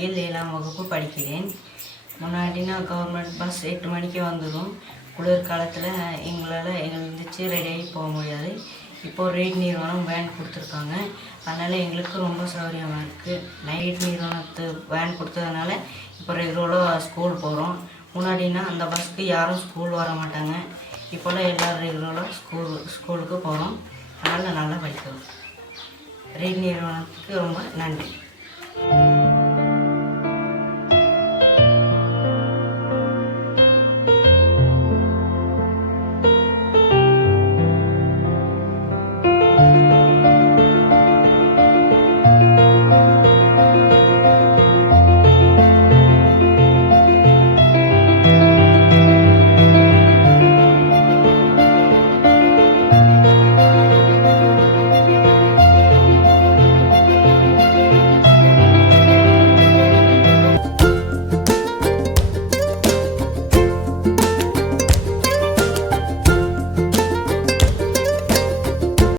பள்ளியில் 7ஆம் வகுப்பு படிக்கிறேன். முன்னாடினா கவர்மெண்ட் பஸ் 8 மணிக்கு வந்துடும். குளிர்காலத்தில் எங்களால் எழுந்திரிச்சு ரெடியாகி போக முடியாது. இப்போது ரீட் நிறுவனம் வேன் கொடுத்துருக்காங்க. அதனால் எங்களுக்கு ரொம்ப சௌகரியமாக இருக்குது. ரீட் நிறுவனத்து வேன் கொடுத்ததுனால இப்போ ரெகுலராக ஸ்கூல் போகிறோம். முன்னாடினா அந்த பஸ்ஸுக்கு யாரும் ஸ்கூல் வர மாட்டாங்க. இப்போல்லாம் எல்லோரும் ரெகுலராக ஸ்கூலுக்கு போகிறோம். அதனால் நல்லா படிக்கிறோம். ரீட் நிறுவனத்துக்கு ரொம்ப நன்றி.